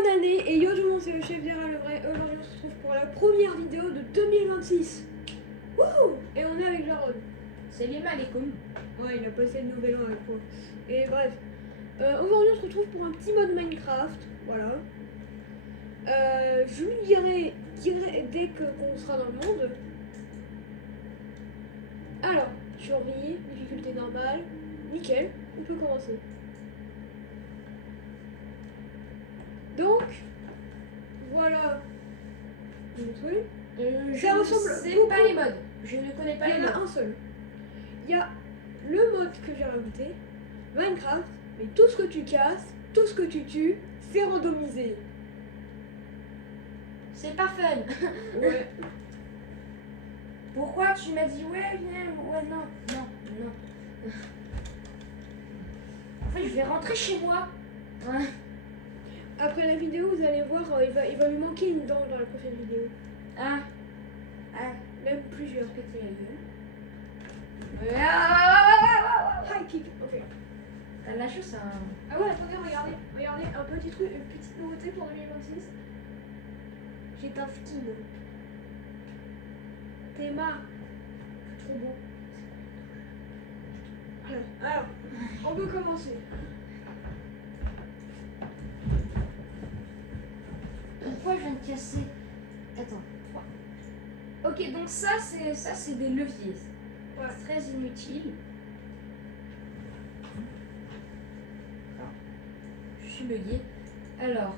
Bonne année et yo tout le monde, c'est le chef Vera le vrai. Aujourd'hui on se retrouve pour la première vidéo de 2026. Wouhou! Et on est avec Jarod. Salam alaikum. Ouais, il a passé le nouvel an avec moi. Et bref, aujourd'hui on se retrouve pour un petit mode Minecraft. Voilà. Je lui dirai dès qu'on sera dans le monde. Alors, survie, difficulté normale, nickel, on peut commencer. Donc, voilà. Ça ressemble C'est beaucoup. pas les modes. Je ne connais pas Il y les en a modes. un seul. Il y a le mode que j'ai rajouté, Minecraft, mais tout ce que tu casses, tout ce que tu tues, c'est randomisé. C'est pas fun. Ouais. Pourquoi tu m'as dit ouais, viens, ouais, non. En fait, je vais rentrer chez moi. Hein. Après la vidéo, vous allez voir, il va lui manquer une dent dans la prochaine vidéo. Ah. Même plusieurs. Péter la gueule. High kick. Ok. La chose, c'est un... Ah ouais, attendez, regardez, un petit truc, une petite nouveauté pour 2026. J'ai un skin. Théma. Trop beau. Voilà. Alors, on peut commencer. Pourquoi je viens de casser? Attends, 3. Ok, donc ça c'est des leviers. Ouais. Très inutile. Ah, je suis buguée. Alors,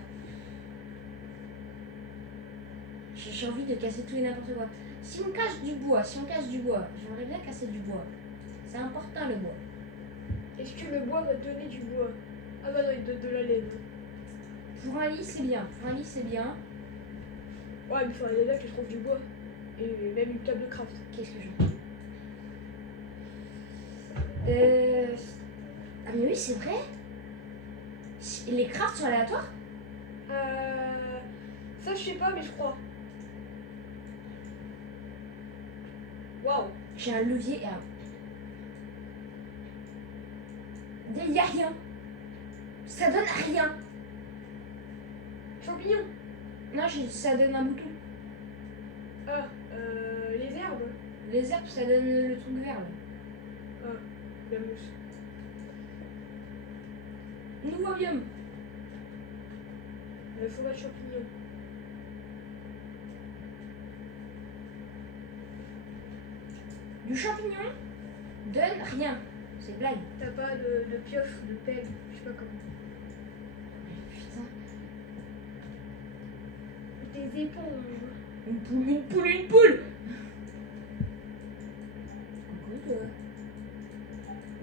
j'ai envie de casser tout et n'importe quoi. Si on casse du bois, j'aimerais bien casser du bois. C'est important le bois. Est-ce que le bois va te donner du bois? Ah bah non, il donne de la laine. Pour un lit, c'est bien. Ouais, mais il faudrait déjà que je trouve du bois. Et même une table de craft. Qu'est-ce que j'en Ah mais oui, c'est vrai. Les crafts sont aléatoires. Ça, je sais pas, mais je crois. Waouh. J'ai un levier et un... Il n'y a rien. Ça donne rien. Champignons. Non, ça donne un bouton. Ah, les herbes. Les herbes, ça donne le truc vert là. Ah, la mousse. Nouveau biome. Le forêt de champignons. Du champignon donne rien. C'est blague. T'as pas de pioche, de pelle, je sais pas comment. Putain. Des éponges. Une poule.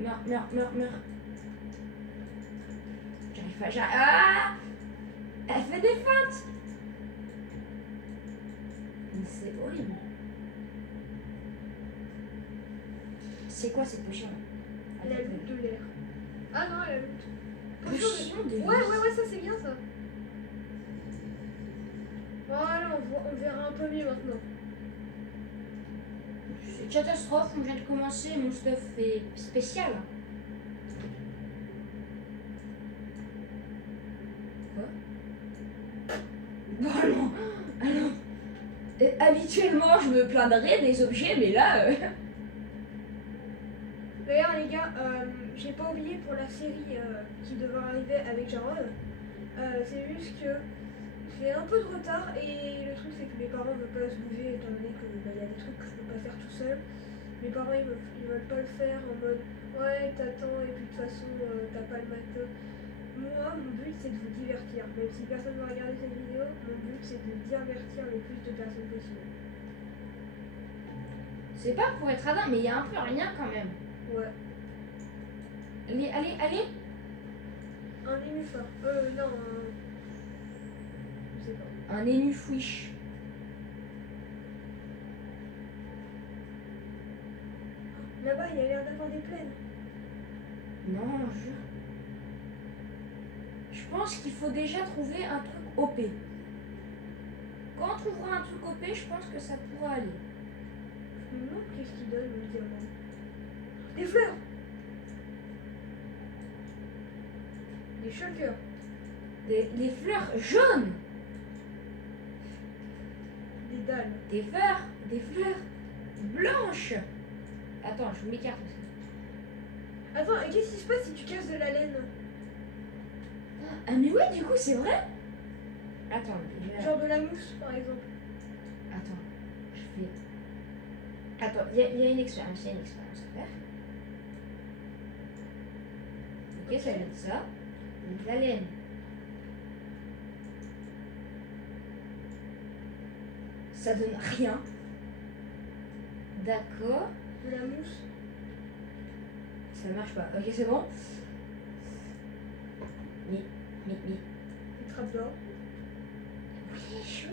Meurs. J'arrive. Ah! Elle fait des feintes. Mais c'est horrible. C'est quoi cette potion là? La lutte de l'air. Ah non, la lutte. Potion de Ouais, ça c'est bien ça. Voilà, on verra un peu mieux maintenant. C'est une catastrophe, on vient de commencer, mon stuff est spécial. Quoi? Bon alors, habituellement je me plaindrais des objets, mais là... D'ailleurs les gars, j'ai pas oublié pour la série qui devrait arriver avec Jarod. C'est juste que j'ai un peu de retard et le truc c'est que mes parents veulent pas se bouger étant donné que y a des trucs que je peux pas faire tout seul. Mes parents ils veulent pas le faire en mode ouais t'attends et puis de toute façon t'as pas le matos. Moi mon but c'est de vous divertir, même si personne ne va regarder cette vidéo, mon but c'est de divertir le plus de personnes possible. C'est pas pour être radin, mais il y a un peu rien quand même. Ouais. Allez. Un nénuphar. Non, je sais pas. Un nénufouiche. Là-bas, il a l'air d'avoir des plaines. Non, je pense qu'il faut déjà trouver un truc OP. Quand on trouvera un truc OP, je pense que ça pourra aller. Je me demande qu'est-ce qu'il donne le diamant. Des fleurs. Des shulkers. des fleurs jaunes. Des dalles. Des fleurs blanches. Attends, je m'écarte aussi. Attends, et qu'est-ce qui se passe si tu casses de la laine? Ah mais ouais, du coup, c'est vrai. Attends, déjà... Genre de la mousse, par exemple. Attends, je fais... Attends, il y a une expérience, à faire. Ok, ça veut dire ça. Donc, la laine. Ça donne rien. D'accord. De la mousse. Ça marche pas. Ok, c'est bon. Mais. Des trappes d'or. Wesh.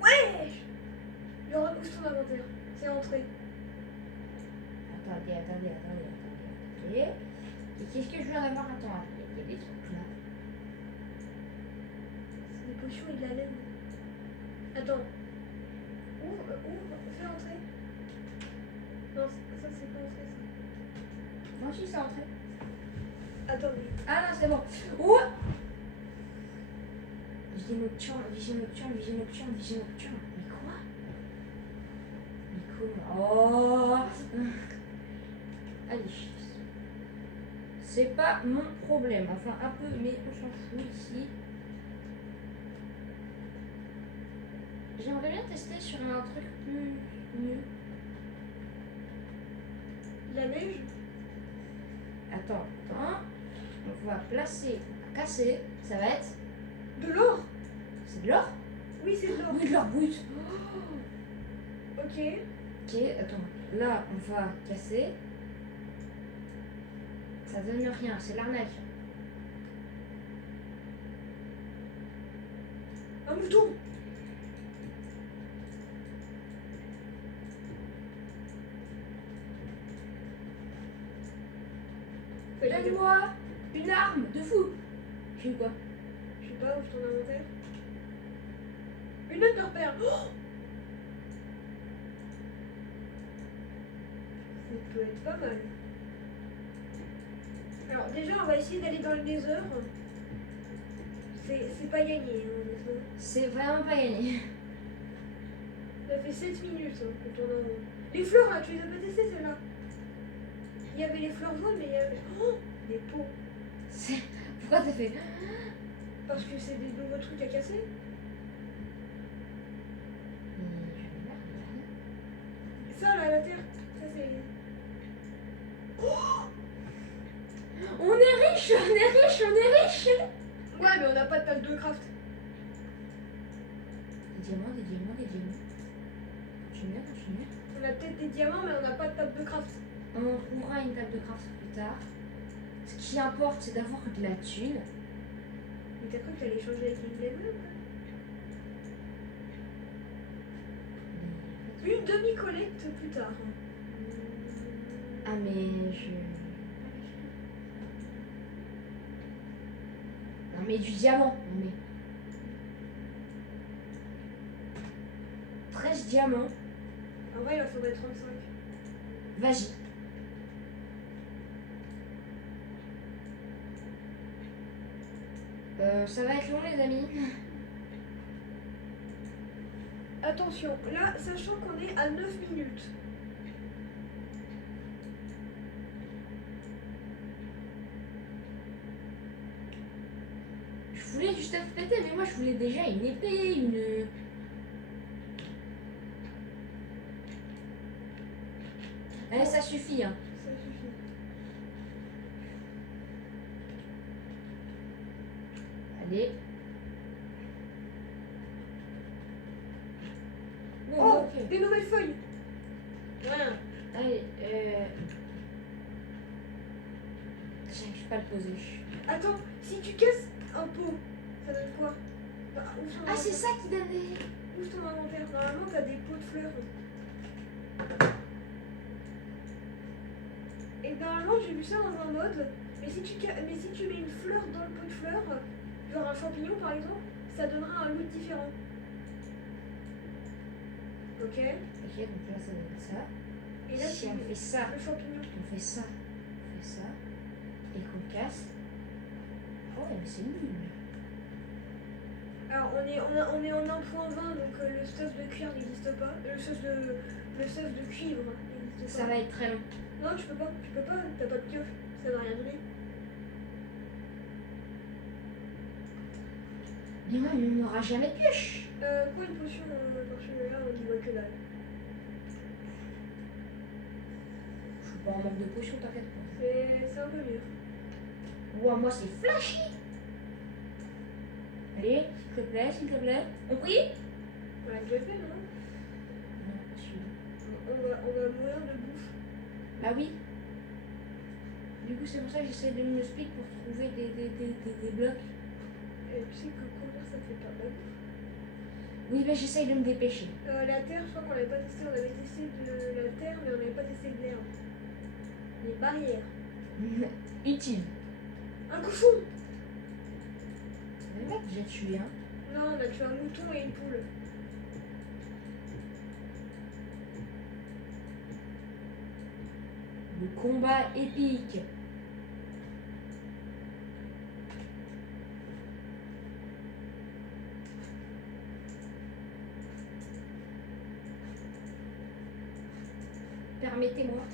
Wesh! Genre, ouvre ton inventaire. C'est entré. Attendez. Et qu'est-ce que je viens d'avoir? Attends, il y a des trucs là. C'est des potions et de la laine. Attends. Ouvre, fais entrer. Non, ça c'est pas entré ça. Non, si, c'est entré. Attends, mais... Ah non, c'est bon. Ouh! Vision nocturne. Mais quoi? Mais comment? Oh! Allez. C'est pas mon problème. Enfin, un peu, mais on s'en fout ici. J'aimerais bien tester sur un truc plus mieux. La neige? Attends. On va placer, casser. Ça va être. De l'or? C'est de l'or? Oui, c'est de l'or. Oui, de l'or brut. Ok. Ok, attends. Là, on va casser. Ça donne rien, c'est l'arnaque. Un mouton! Donne-moi une arme de fou. J'ai eu quoi? Je sais pas, ouvre ton inventaire. Une note de repère. Oh, ça peut être pas mal. Alors déjà, on va essayer d'aller dans le nether. C'est pas gagné, hein, honnêtement. C'est vraiment pas gagné. Ça fait 7 minutes hein, que tourne en rond. Les fleurs là, tu les as pas testées celles-là? Il y avait les fleurs jaunes, mais il y avait... Oh, des pots. Pourquoi t'as fait? Parce que c'est des nouveaux trucs à casser. Ça là, la terre, ça c'est... On est riche. Ouais, mais on n'a pas de table de craft. Des diamants. Continue. On a peut-être des diamants, mais on n'a pas de table de craft. On trouvera une table de craft plus tard. Ce qui importe, c'est d'avoir de la thune. Mais t'as cru que t'allais changer avec une blender? Une demi-collecte plus tard. Ah mais je... Non mais du diamant. Non mais... 13 diamants. En vrai, il en faudrait 35. Vas-y. Ça va être long les amis. Attention, là, sachant qu'on est à 9 minutes. Je voulais juste FPT, mais moi je voulais déjà une épée, une... Eh, ça suffit, hein. Ça suffit. Allez. Oh, ok. des nouvelles feuilles. Voilà. Allez, j'arrive pas à le poser. Attends, si tu casses un pot, ça donne quoi? Bah, ouvre ton Ah, c'est inventaire. ça qui donnait... Ouvre ton inventaire. Normalement, t'as des pots de fleurs. Et normalement, j'ai vu ça dans un mode. Mais si tu mets une fleur dans le pot de fleurs, genre un champignon par exemple, ça donnera un loot différent. Ok. Ok, donc là ça donne ça. Et là, Si tu on mets fait ça, le champignon. on fait ça. et qu'on casse. Ah ouais, mais c'est nul. Alors on est en 1.20 donc le stuff de cuir n'existe pas. Le stuff de cuivre n'existe Ça pas. va être très long. Non tu peux pas, t'as pas de pioche, ça va rien donner. Mais moi, on n'aura jamais de pioche. Quoi une potion parce que là on y voit que dalle. Je suis pas en manque de potions, t'inquiète pas. C'est un peu mieux. Ouah, moi c'est flashy. Allez, s'il te plaît, s'il te plaît. On prie? On l'a déjà fait non? Non, celui-là. On va mourir de bouffe. Ah oui. Du coup, c'est pour ça que j'essaie de me speed pour trouver des blocs. Et tu sais que courir ça fait pas mal. Oui, ben j'essaye de me dépêcher. La terre, je crois qu'on l'avait pas testé. On avait testé de la terre, mais on n'avait pas testé de l'herbe. Les barrières. Utile. Un cochon! C'est vrai que j'ai tué un. Non, on a tué un mouton et une poule. Le combat épique. Permettez-moi.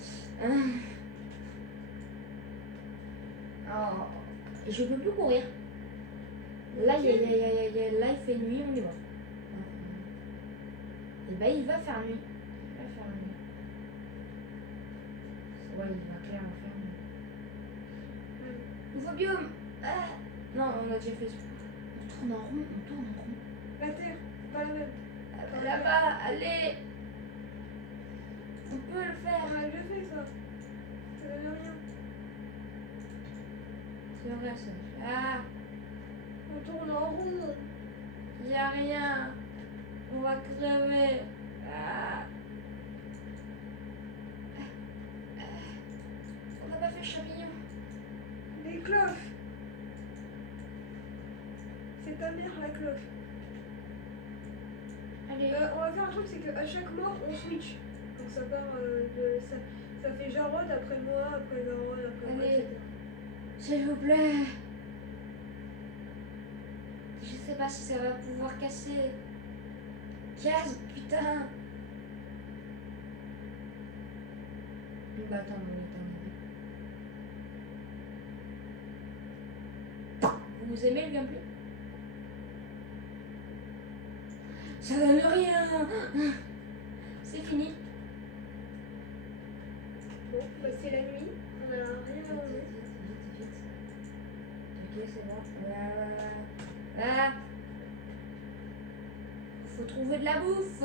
Oh. Et je peux plus courir. Là, là, il fait nuit, on est mort. Et bah, il va faire nuit. Il va faire nuit. Ouais, il va clairement faire nuit. Nouveau biome. Ah. Non, on a déjà fait ça. On tourne en rond, on tourne en rond. La terre, pas la même. Là-bas, allez. On peut le faire. On a déjà fait ça. Ça donne rien. C'est vrai ça. Ah, On tourne en rond. y a rien. On va crever. Ah. On n'a pas fait champignon. Des cloches. C'est ta mère la cloche. Allez. On va faire un truc, c'est qu'à chaque mort, on switch. Donc ça part de. Ça fait Jarod, après moi, après Jarod, après moi, Allez. etc. S'il vous plaît. Je sais pas si ça va pouvoir casser. Casse, putain. Bah attends, vous aimez le gameplay? Ça donne rien. C'est fini. Bon, bah c'est la nuit. On a rien à manger. Ok, c'est bon. Ah. Faut trouver de la bouffe,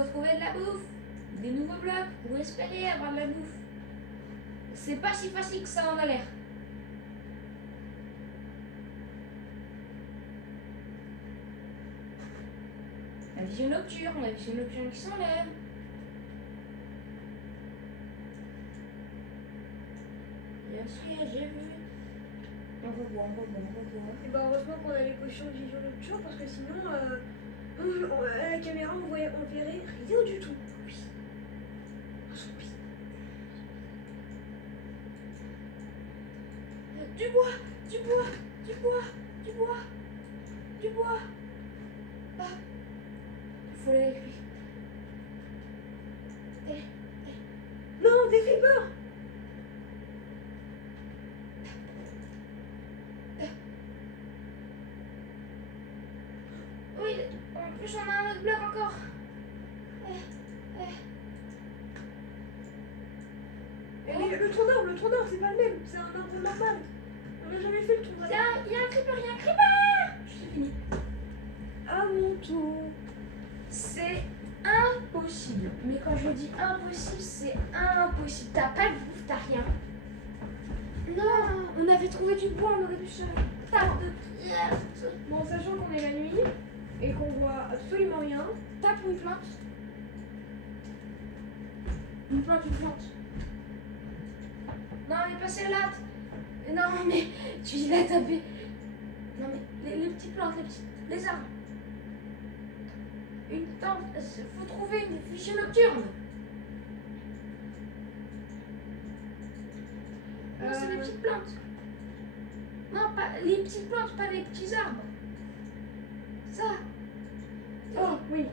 Des nouveaux blocs pour espérer avoir de la bouffe. C'est pas si facile que ça en a l'air. La vision nocturne qui s'enlève. Bien sûr, j'ai vu. On revoit. Et bah heureusement qu'on a les potions de vision nocturne parce que sinon, à la caméra, on verrait rien du tout. Oui. Oui. Du bois. Ah. Il faut aller avec lui. Non, des creepers. Oui, en plus on a un autre bloc encore. Et le tronc d'arbre, c'est pas le même. C'est un arbre normal. On n'a jamais fait le tronc d'arbre. Il y a un creeper. C'est fini. À mon tour. C'est impossible. Mais quand je dis impossible, c'est impossible. T'as pas de bouffe, t'as rien. Non, on avait trouvé du bois, on aurait pu se tape de pierre. Bon, sachant qu'on est la nuit et qu'on voit absolument rien. Tape une plante. Une plante. Non, mais pas celle-là. Non, mais tu l'as tapé. Non, mais les petites plantes, les arbres. Une tente. Faut trouver une vision nocturne. Non, c'est des petites plantes. Non, pas les petites plantes, pas les petits arbres. Ça. Oh, oui.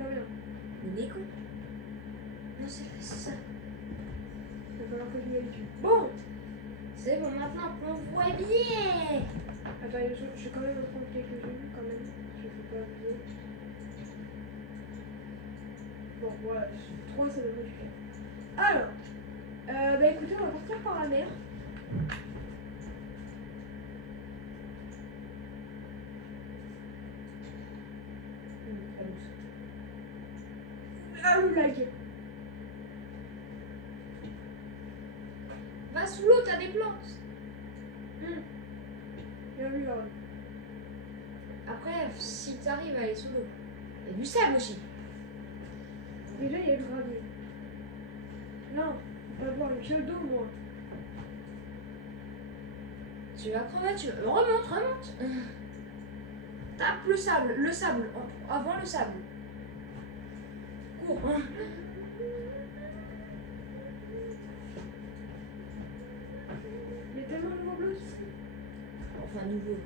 Ah, bien. Mais des cons. Non, c'est ça. Il va falloir que je m'y habitue. Bon. C'est bon, maintenant qu'on voit bien. Attends, je vais quand même en prendre quelques-unes, quand même. Je ne faut pas abuser. Bon, voilà, 3 ça devrait suffire. Alors, bah écoutez, on va partir par la mer. Ah, le lag. Va sous l'eau, t'as des plantes. Bien vu, là. Après, si t'arrives à aller sous l'eau, il y a du sable aussi. Déjà, il y a le gravier. Non, on va boire une fiole d'eau, moi. Tu vas crever, tu vas... Remonte. Tape le sable, avant le sable. Cours. Il y a tellement de mots bleus ici. Enfin, nouveau.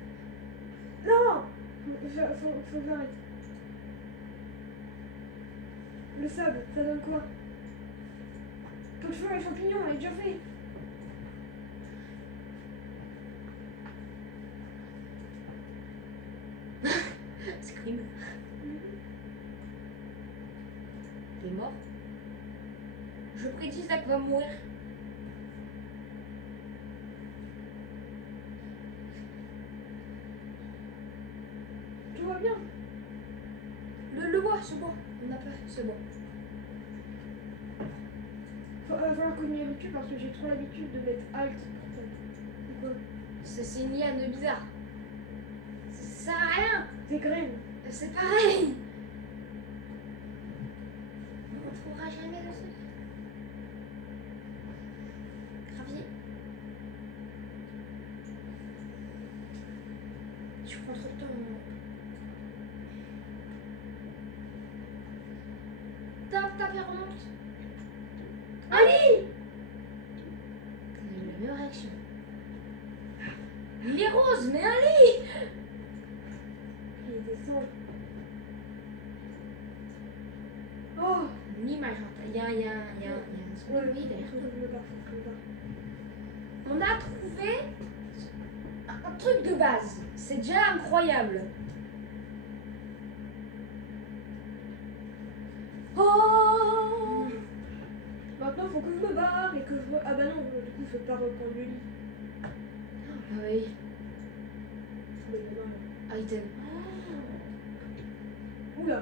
Non! Faut que j'arrête. Le sable, ça donne quoi? Pot de fleurs et champignons, on l'a déjà fait. Scream. T'es mort? Je prédis Zach va mourir. Tout va bien. Le bois, ce bois. On a pas ce bois. Va falloir que je m'y habitue parce que j'ai trop l'habitude de mettre alt. Pourquoi? C'est une liane bizarre. Ça sert à rien. C'est grave. C'est pareil. On trouvera jamais le truc. Gravier. Tu prends trop de temps. Tape et remonte. Allez! La meilleure réaction. Il est rose, mais allez! Il descend. Oh! Une image, il y a un Ouais, oui, derrière. faut que je me barre, faut que je me barre. On a trouvé un truc de base. C'est déjà incroyable. Oh! Maintenant, faut que je me barre et que je... Ah bah non, du coup, je peux pas reprendre le lit. Ah oui. Mais non. Item. Oula!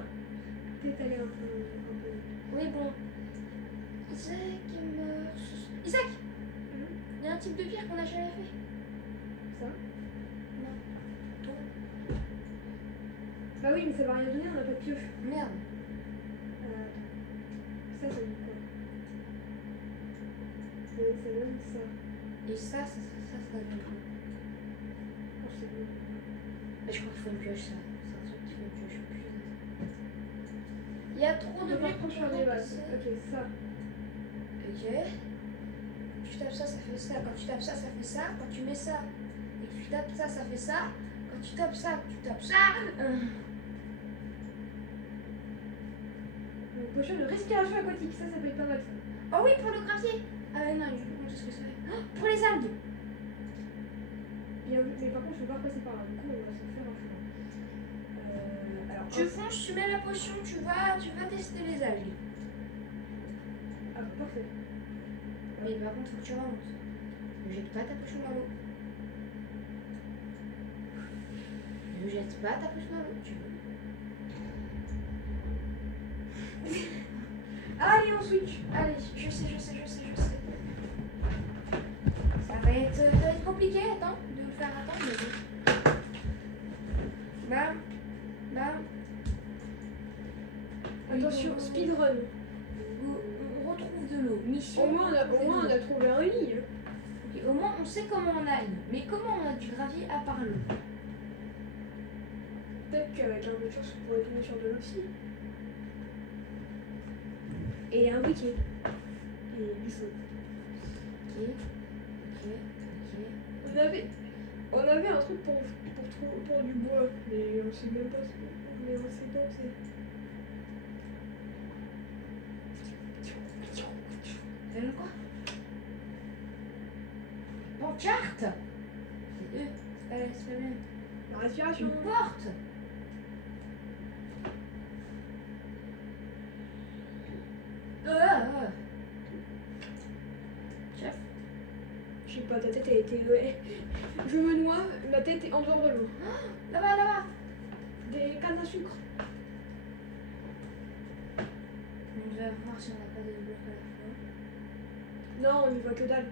T'es allé un peu... Oui, bon. Isaac meurt. Isaac! Il y a un type de pierre qu'on n'a jamais fait. Ça? Non. Toi? Bah oui, mais ça va rien donner, on n'a pas de pioche. Merde. Ça donne quoi? Ça donne ça. Et ça donne quoi? Oh, c'est bon. Mais je crois qu'il faut une pioche, ça. C'est un truc qu'il faut une pioche. Il y a trop de On va pierres prendre sur des bases. Ok, ça. Ok. Quand tu tapes ça, ça fait ça. Quand tu tapes ça, ça fait ça. Quand tu mets ça et que tu tapes ça, ça fait ça. Quand tu tapes ça, tu tapes ça. Une potion de respiration aquatique, ça peut être pas mal ça. Oh oui, pour le gravier. Ah non, je vais montrer ce que ça fait. Oh, pour les algues. Bien vu, mais par contre, je peux pas passer par là. Du coup, on va se faire un chemin. Alors, Tu fonces, tu mets la potion, tu vas tester les algues. Ah, bah, parfait. Oui, par contre, faut que tu remontes. Ne jette pas ta potion dans l'eau. Ne jette pas ta potion dans l'eau. Tu veux. Allez, on switch. Allez, je sais. Ça va être compliqué, attends, de le faire attendre. Mais... Bam. Attention, speedrun. On retrouve de l'eau. Mission. Au moins, on a trouvé un lit. Hein. Ok, au moins, on sait comment on aille. Mais comment on a du gravier à part l'eau? Peut-être qu'avec un peu de chance, on pourrait tomber sur de l'eau aussi. Et un briquet. Et du feu. Ok. On avait. On avait un truc pour du bois, mais on sait même pas ce qu'on est resté dans. Ça donne quoi? Pancarte. C'est eux. C'est pas bien. La respiration. Une porte. Chef. Je sais pas, ta tête elle était. Ouais. Je me noie, ma tête est en dehors de l'eau. Là-bas, là-bas. Des cannes à sucre. On va voir si on n'a pas de blocs à la fois. Non, on ne voit que dalle.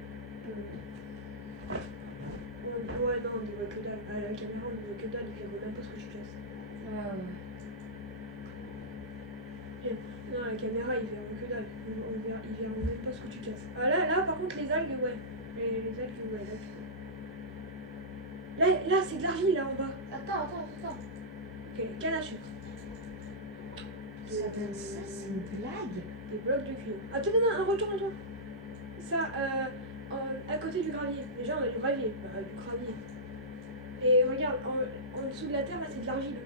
Ouais, non, on ne voit que dalle. À la caméra, on ne voit que dalle, et on voit même pas ce que tu casses. Ouais. Non, la caméra, ils verront que dalle. Ils verront même pas ce que tu casses. Ah là, par contre, les algues, ouais. Les algues, ouais, là, tu vois. Là, c'est de l'argile, là, en bas. Attends. Ok, canne à sucre. Ça donne ça, c'est une blague. Des blocs de cuivre. Attends, non, retourne. Ça, à côté du gravier. Déjà, on a du gravier. Du gravier. Et regarde, en dessous de la terre, là, c'est de l'argile.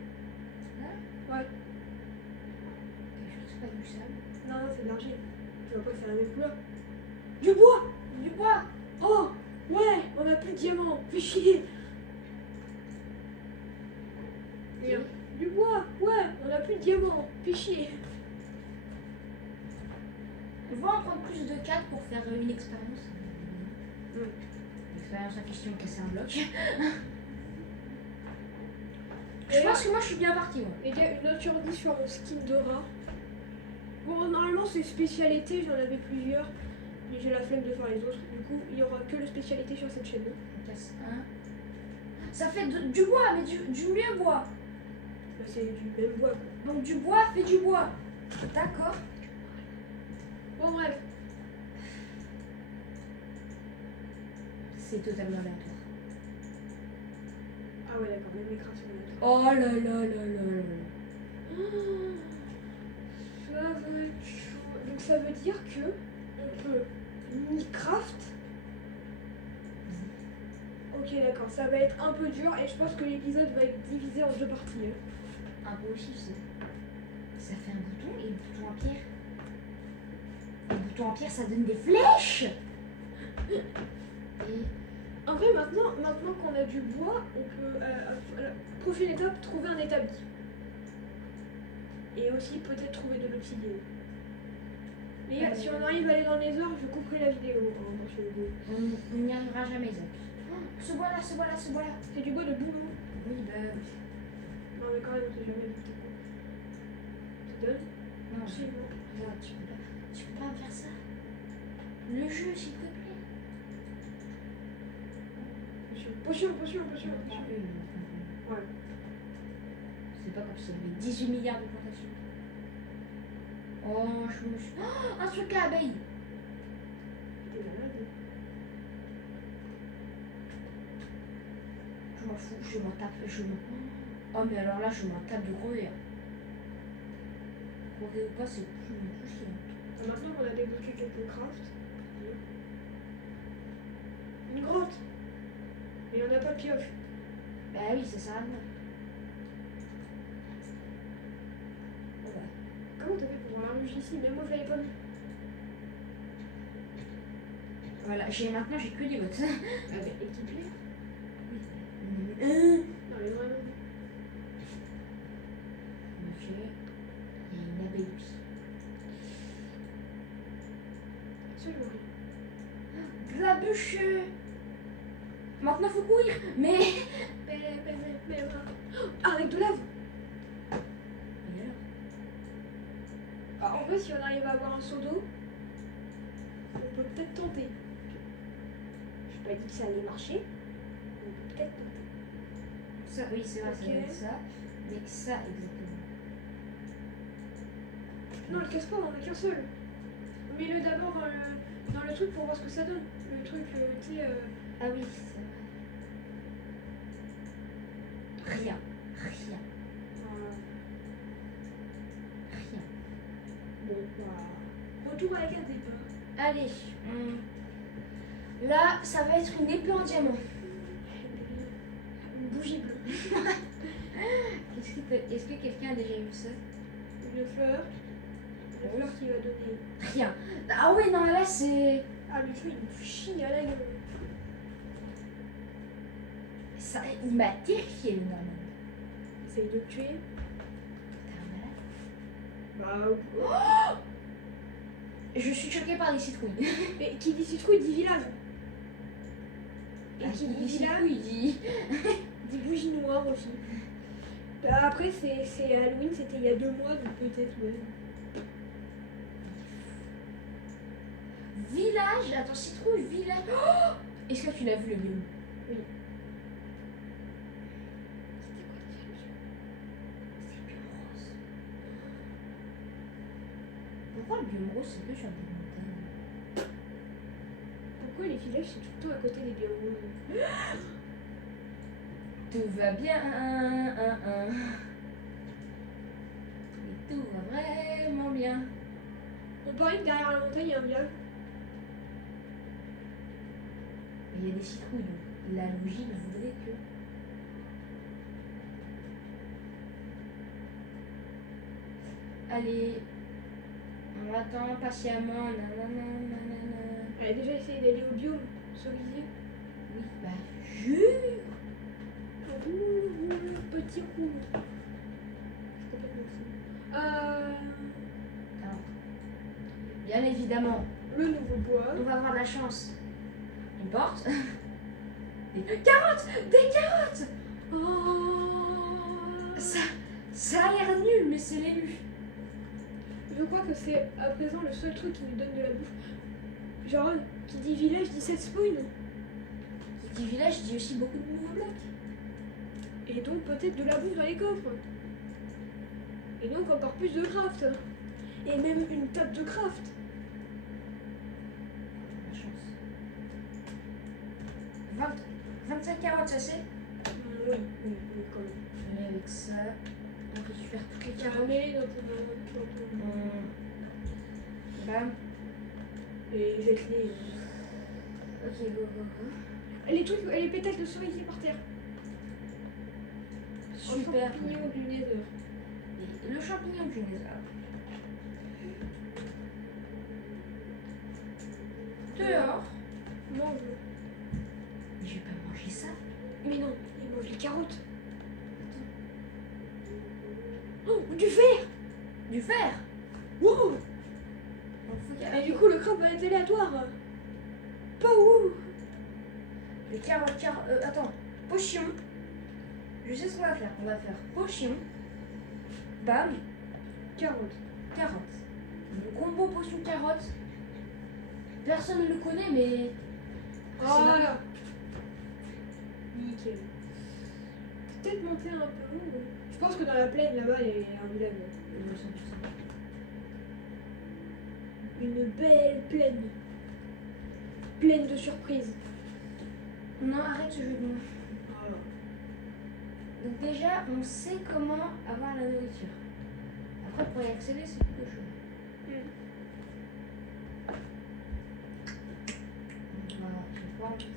Ouais. C'est pas du sable. Non, c'est de l'argile. Tu vois pas que c'est la même couleur. Du bois. Du bois. Oh, ouais, on a plus de diamants. Fais chier. Regarde. Du bois, ouais, on a plus de diamants. Fais chier. On va en prendre plus de 4 pour faire une expérience. L'expérience en question, casser un bloc. Je pense que moi je suis bien parti. Les gars, une note sur 10 sur mon skin de rat. Bon, normalement c'est spécialité, j'en avais plusieurs. Mais j'ai la flemme de faire les autres. Du coup, il n'y aura que le spécialité sur cette chaîne. On casse un. Ça fait du bois, mais du mieux bois. Bah, c'est du même bois, quoi. Donc du bois fait du bois. D'accord. Bon, bref. C'est totalement aléatoire. Ah ouais, d'accord, même les crânes sont aléatoires. Oh là là là là là. Ça va être chaud. Donc ça veut dire que on peut Minecraft. Ok, d'accord, ça va être un peu dur et je pense que l'épisode va être divisé en 2 parties. Impossible ça. Ça fait un bouton et le bouton en pierre. Le bouton en pierre ça donne des flèches. Et En vrai, maintenant qu'on a du bois, on peut, à la prochaine étape, trouver un établi. Et aussi peut-être trouver de l'obsidienne. Mais si on arrive à aller dans les heures, je couperai la vidéo. on n'y arrivera jamais Zach. Ce bois là. C'est du bois de boulot. Oui bah. Non mais quand même, on sait jamais. Tu donnes? Non, Si, bon. regarde, tu peux pas me faire ça. Le jeu s'il te plaît. Potion. Ouais. C'est pas comme si il y avait 18 milliards de plantations. Oh, je me suis... Oh, un truc à abeille. T'es malade. Je m'en fous, je m'en tape, Oh, mais alors là, je m'en tape de crever. Crever ou pas, c'est plus mon souci. Maintenant qu'on a débloqué quelques crafts. Une grotte. Mais on n'a pas de pioche. Bah oui, c'est ça. Comment t'as fait pour voir la ruche ici? Même moi je l'avais pas vu. Voilà, maintenant j'ai que des bottes. Ah bah équipe-les. Oui. Non mais vraiment. Ok. Il y a une abeille aussi. Absolument rien. De la bûche. Maintenant faut courir. Mais. Ah, avec de lave. Et alors? Ah, en vrai, si on arrive à avoir un seau d'eau, on peut peut-être tenter. Je n'ai pas dit que ça allait marcher. On peut peut-être tenter. Ça, oui, c'est vrai, Ok. ça doit être ça. Mais ça, exactement. Non, le casse-pas, on en a qu'un seul. Mets-le d'abord dans le truc pour voir ce que ça donne. Le truc, tu sais. Ah oui, c'est vrai. Rien. Bon, bah. Retour à la case départ. Allez. Là, ça va être une épée en diamant. Est-ce que quelqu'un a déjà vu ça? Une fleur. Une fleur qui va donner. Rien. Ah ouais, non, là c'est. Ah, le jeu, il me chie à la gueule. Ça, il m'a terrifié le Norman. Essaye de te tuer. T'es un malade. Bah, Je suis choquée par les citrouilles. mais qui dit citrouille dit village. Et Ah, qui il dit dit village citrouille, il dit. dit bougie noire aussi. Bah, après, c'est Halloween, c'était il y a 2 mois, donc peut-être, ouais. Village, attends, citrouille, village. Oh, est-ce que tu l'as vu le biome? Oui. C'était quoi déjà le biome? C'est le biome rose. Pourquoi le biome rose c'est que sur des montagnes? Pourquoi les villages, c'est tout le temps à côté des bureaux? Tout va bien, Et tout va vraiment bien. On paraît que derrière la montagne, il y a un village. Mais il y a des citrouilles, donc la logique voudrait que. Allez, on attend patiemment, nanana. Elle a déjà essayé d'aller au biome cerisier. Oui, bah, jure. Petit roux. Je suis complètement fou. Alors, bien évidemment, Le nouveau bois. on va avoir de la chance. Une porte. Des carottes. Des carottes. Oh. Ça a l'air nul, mais c'est l'élu. Je crois que c'est à présent le seul truc qui nous donne de la bouffe. Genre, qui dit village dit 7 spoons. Qui dit village dit aussi beaucoup de nouveaux blocs. Et donc peut-être de la bouffe dans les coffres. Et donc encore plus de craft. Et même une table de craft. La chance. 25 carottes, ça c'est? Oui, quand même. Et avec ça, on récupère toutes les carottes. Caramel dans ton... Bam. Et jette-les. Ok, go, go, go. Les trucs, les pétales de cerisier par terre. Super. Un champignon du Nether. Et le champignon du Nether. Dehors. Mange. Mais je vais pas manger ça. Mais non, il mange les carottes. Oh, du verre. Du fer. Wow. Donc, faut qu'il y ait- Et du coup, le crabe va être aléatoire. Pas où. Les carottes, attends. Potion. Je sais ce qu'on va faire. On va faire potion. Bam. Carotte. Carotte. Le combo potion carotte. Personne ne le connaît, mais. Voilà. Nickel. Peut-être monter un peu haut. Je pense que dans la plaine là-bas, il y a un village. Une belle plaine. Pleine de surprises. Non, arrête ce jeu de mots. Voilà. Donc déjà, on sait comment avoir la nourriture. Après, pour y accéder, c'est plus chaud. Voilà, j'ai pas envie de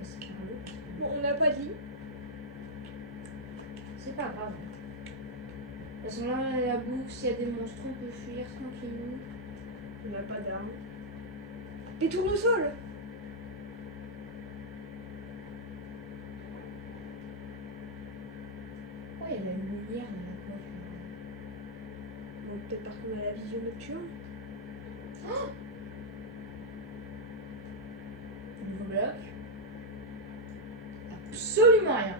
passer par l'eau. Bon, on n'a pas dit. C'est pas grave. De toute façon, là, la bouffe, s'il y a des monstres, on peut fuir tranquillement. On n'a pas d'armes. Des tournesols. Oh, il y a la lumière dans la poche. Bon, peut-être parce qu'on a la vision nocturne. Nouveau bloc. Absolument rien.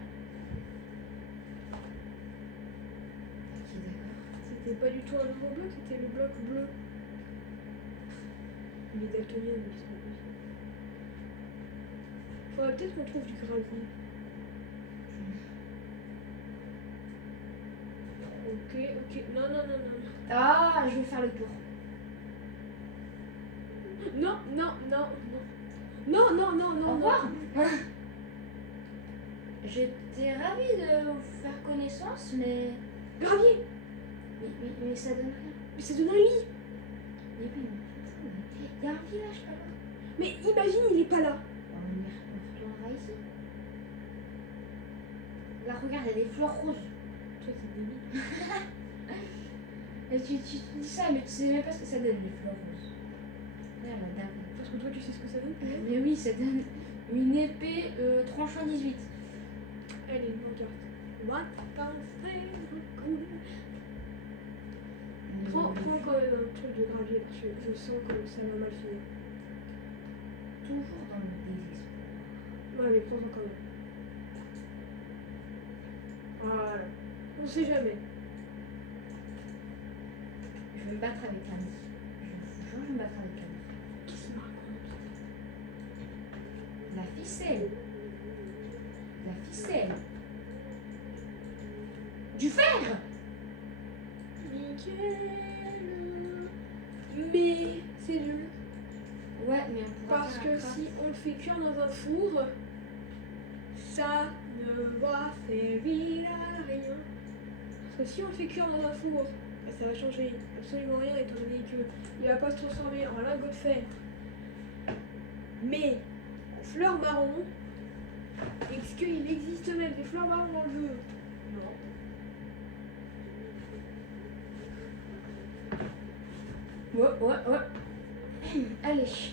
Ok, d'accord. C'était pas du tout un nouveau bloc, c'était le bloc bleu. Il est daltonien, donc c'est pas possible. Faudrait peut-être qu'on trouve du gravier. Ok, ok. Non, non, non, non. Ah, je vais faire le tour. Non, non, non, non. Non, non, non, non, Au non. revoir. J'étais ravie de vous faire connaissance, mais. Gravier. Mais ça donne rien. Mais c'est de un lit. Mais oui, mais il y a un village là-bas. Mais imagine, il est pas là. On retournera ici. Là, regarde, il y a des fleurs roses. truc, c'est débile. Et tu dis ça, mais tu sais même pas ce que ça donne, les fleurs roses. Ah, la dame. Parce que toi, tu sais ce que ça donne, peut-être. Mais oui, ça donne une épée tranchant 18. Allez, on regarde. What cool. Prends quand même un truc de gravier parce que je sens que ça va mal finir. Toujours dans le désespoir. Ouais, mais prends-en quand même. Voilà. On sait jamais. Je vais me battre avec Annie. Je vous jure, je vais me battre avec Annie. Qu'est-ce qu'il me raconte? La ficelle. La ficelle. Du fer. Nickel. Mais c'est nul. Ouais, mais on pourra Parce faire que un craft. si on le fait cuire dans un four, ça ne va servir à rien. Parce que si on le fait cuire dans un four, ça va changer absolument rien étant donné qu'il ne va pas se transformer en lingot de fer. Mais en fleurs marron, est-ce qu'il existe même des fleurs marron dans le jeu? Non. Ouais. Allez, ça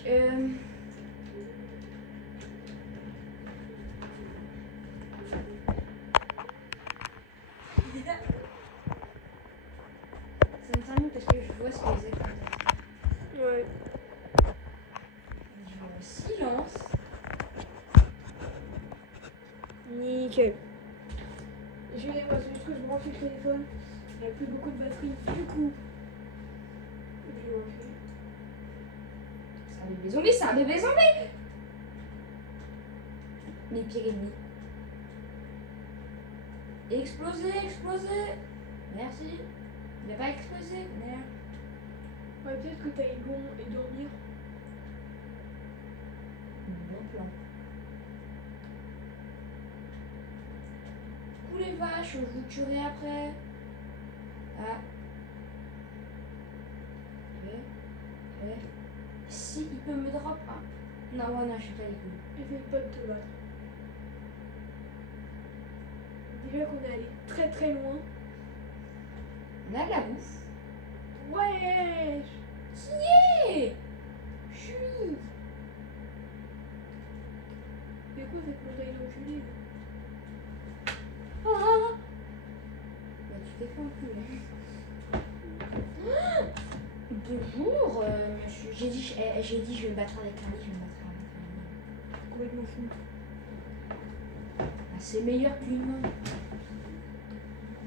me termine parce que je vois ce que les acteurs. Ouais. Je vais en silence. Nickel. Excusez-moi, c'est juste que je branche le téléphone. Il n'y a plus beaucoup de batterie. Du coup, je vais brancher. C'est un bébé zombie, c'est un bébé zombie. Mes pires ennemis. Exploser. Merci. Il n'a pas explosé. Merde. Ouais, peut-être que t'ailles bon et dormir. Bon plan. Vous les vaches, je vous tuerai après. Ah. Ok. Si il peut me drop un. Non, ouais, non, je suis pas les couilles. Essaye pas de te battre. Déjà qu'on est allé très très loin. On a de la bouffe. Ouais. Yeah. Chut. C'est quoi cette montagne d'enculé? Ah. Bah, tu t'es fait enculer. Bonjour, j'ai dit je vais me battre avec Annie, je vais me battre avec Annie. Complètement fou. Ah, c'est meilleur qu'une.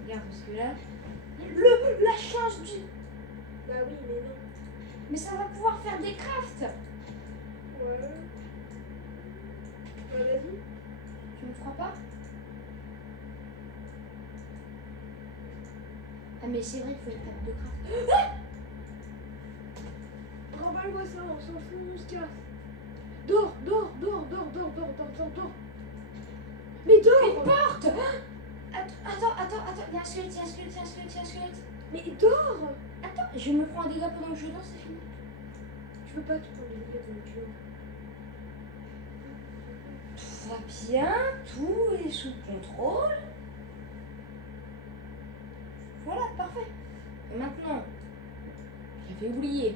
Regarde, parce que là, la chance du... Bah oui, mais non. Mais ça va pouvoir faire des crafts. Ouais. Bah vas-y. Tu me crois pas? Ah mais c'est vrai qu'il faut une table de craft. Remballe-moi ça, on s'en fout, on se casse. Dors. Mais dors. Une porte. Attends, il y a un squelette. Mais dors. Attends, je me prends un dégât pendant que je dors, c'est fini. Je peux pas te prendre des dégâts dans le cul. Tout va bien, tout est sous contrôle. Voilà, parfait. Et maintenant, j'avais oublié.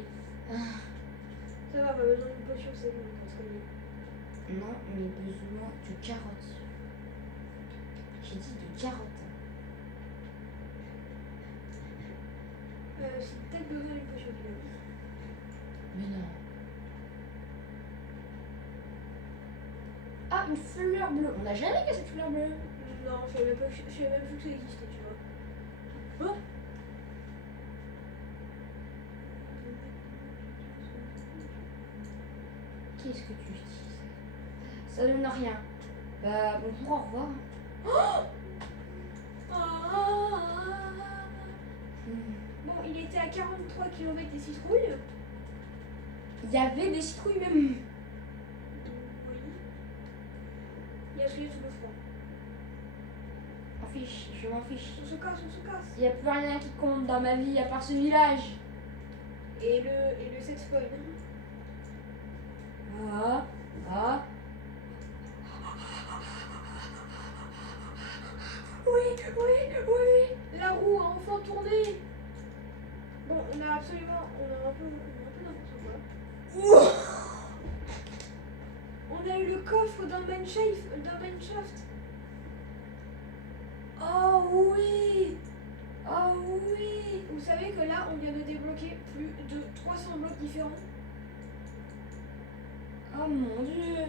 Ça va, pas besoin d'une potion, c'est bon, on va se calmer. Non, mais besoin de carottes. J'ai dit de carottes. C'est peut-être besoin d'une potion finalement. Mais non. Ah, une fleur bleue. On n'a jamais qu'à cette fleur bleue. Non, je savais même plus que ça existait, tu vois. Oh. Qu'est-ce que tu dis? Ça donne rien. Bah, bonjour, au revoir. Bon, il était à 43 km des citrouilles. Il y avait des citrouilles même. Oui. Il y a celui sous le froid. Je m'en fiche. On se casse. Il n'y a plus rien qui compte dans ma vie à part ce village. Et le sex point. Oui. oui. La roue a enfin tourné. Bon, on a un peu n'importe quoi. On a eu le coffre d'un mineshaft. Oh oui. Oh oui. Vous savez que là, on vient de débloquer plus de 300 blocs différents. Oh mon dieu.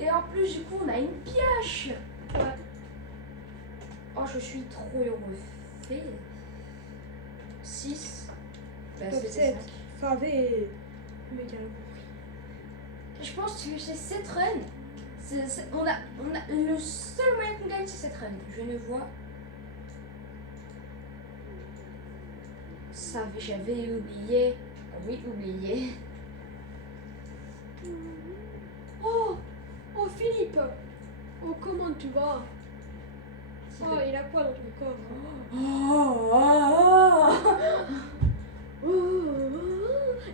Et en plus, du coup, on a une pioche. Ouais. Oh, je suis trop heureuse. 6. Bah, Top c'était 7. 5. Favé. Mais carrément. Je pense que j'ai 7 runs. On a le seul moyen qu'on gagne, c'est 7 runs. Je ne vois. Ça, j'avais oublié. Oui, oublié. Oh Philippe. Oh comment tu vas? Oh il a quoi dans ton coffre?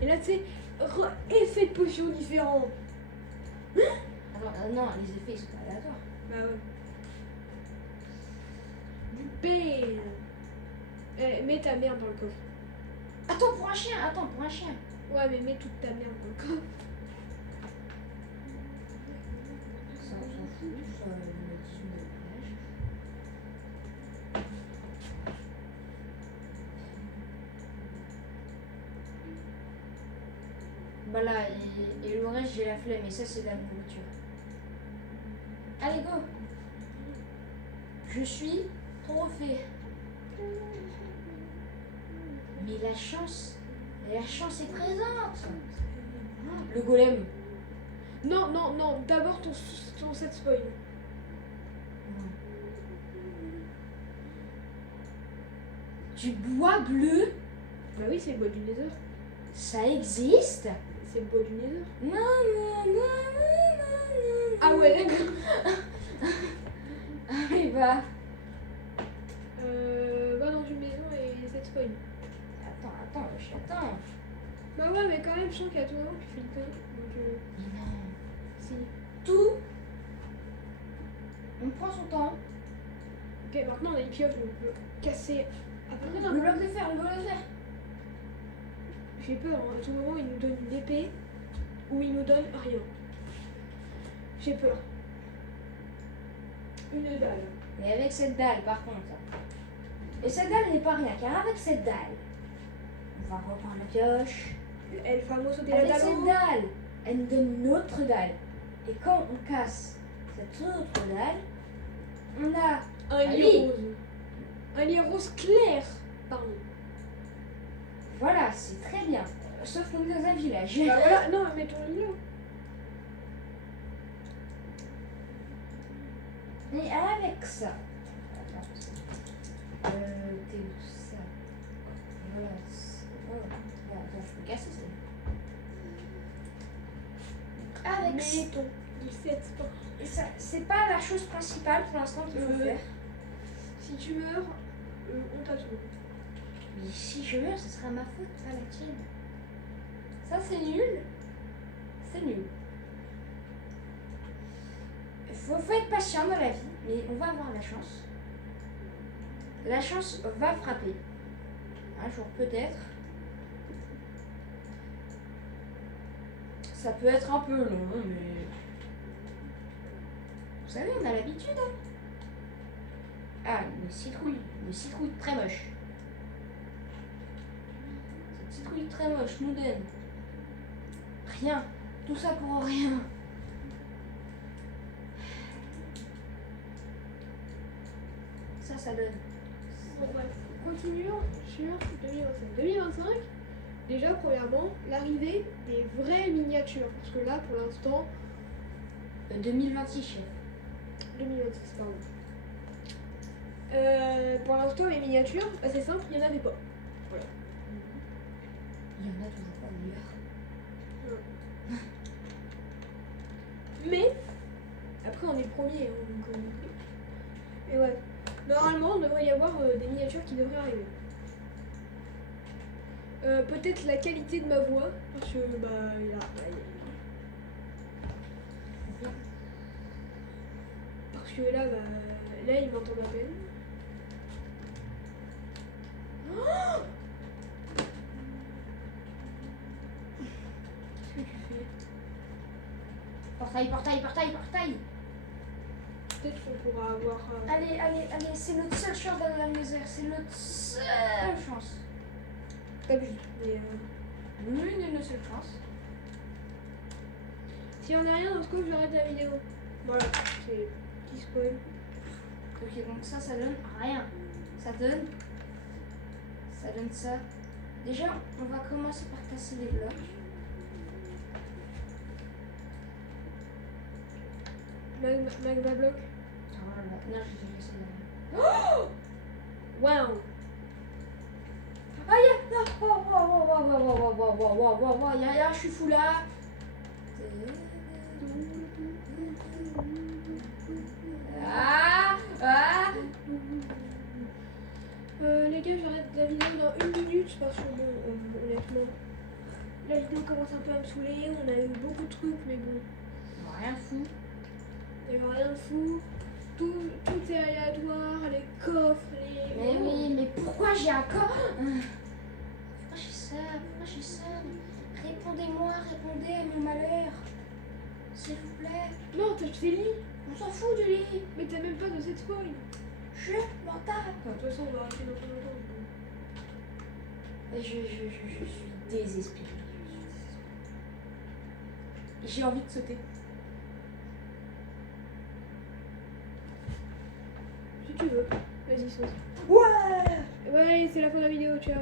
Et là tu sais, effet de potion différent. Alors, non, les effets ils sont pas aléatoires. Bah ouais. Du pain. Mets ta merde dans le coffre. Attends, pour un chien. Ouais mais mets toute ta merde dans le coffre. Ça, on s'en fout. Ça, on a 18 de plage. Bah là, et le reste, j'ai la flemme. Et ça, c'est de la nourriture. Allez, go. Je suis trop fait. Mais la chance est présente. Le golem. Non, d'abord ton set spoil. Du bois bleu, Bah oui c'est le bois du nether. ça existe? C'est le bois du nether. Non. Ah ouais d'accord. Allez, va. Va dans une maison et set spoil. Attends, j'attends. Bah ouais mais quand même je sens qu'à tout moment tu fais une connerie. Donc Mais non. si. Tout. On prend son temps. Ok maintenant on a une pioche donc on peut casser à peu près Le n'importe. bloc de fer, J'ai peur, hein. À tout moment il nous donne une épée ou il nous donne rien. J'ai peur. Une dalle. Et avec cette dalle, par contre. Et cette dalle n'est pas rien, car avec cette dalle, on va reprendre la pioche. El famoso de la Avec dalle. cette dalle, elle nous donne une autre dalle. Et quand on casse cette autre dalle, on a Un Ah lit oui. rose. Un lit rose clair. Pardon. Voilà, c'est très bien. Sauf qu'on est dans un village. Bah voilà, non, mets ton lit là. Et avec ça. Attends, t'es où ça? Voilà. Attends, je peux casser ça. Avec ça. Mets ton 17 sport. Et ça, c'est pas la chose principale pour l'instant qu'il faut faire. Si tu meurs, on t'attend. Mais si je meurs, ce sera ma faute, pas la tienne. Ça, c'est nul. C'est nul. Faut être patient dans la vie, mais on va avoir la chance. La chance va frapper. Un jour, peut-être. Ça peut être un peu long, mais... Vous savez, on a l'habitude, hein. Ah, une citrouille très moche. Cette citrouille très moche nous donne rien. Tout ça pour rien. Ça donne. Bon, bref, continuons sur 2025. 2025, déjà, premièrement, l'arrivée des vraies miniatures. Parce que là, pour l'instant, 2026, chef. 2026, pardon. Pour l'instant, les miniatures, bah, c'est simple, il n'y en avait pas. Voilà. Il y en a toujours pas d'ailleurs. Mais, après, on est premier. Hein, donc, mais ouais. Normalement, il devrait y avoir des miniatures qui devraient arriver. Peut-être la qualité de ma voix, parce que parce que là, Là, ils m'entendent à peine. Qu'est-ce que tu fais? Portail, portail, portail, portail. Peut-être qu'on pourra avoir... Allez, allez, allez, c'est notre seule chance d'aller dans les airs. C'est notre seule chance. T'abuses. Mais L'une de nos seules chances. si on a rien dans ce coup, j'arrête la vidéo. Voilà, c'est petit spoil. Ok, donc ça donne rien. Ça donne ça. Déjà, on va commencer par casser les blocs. Magma bloc. Ah, voilà. Non, j'ai déjà cassé les Waouh. Aïe, là. Oh, oh, oh, oh, oh, oh, oh, oh, oh, oh, oh, oh, ya, je suis fou là. Ah, ah. Les gars, j'arrête la vidéo dans 1 minute parce que bon, honnêtement, la vidéo commence un peu à me saouler. On a eu beaucoup de trucs, mais bon, Rien fou. il n'y a rien de fou. Tout est aléatoire, les coffres, les... Mais oui, mais pourquoi j'ai un corps? Pourquoi j'ai ça? Répondez-moi, répondez à mon malheur. S'il vous plaît. Non, t'as fait lit. On s'en fout du lit. Mais t'as même pas de cette spoil. Je m'en tape. De toute façon, on va arrêter dans pas longtemps. Je suis désespérée. J'ai envie de sauter. Si tu veux. Vas-y, saute. Ouais. Ouais, c'est la fin de la vidéo, ciao.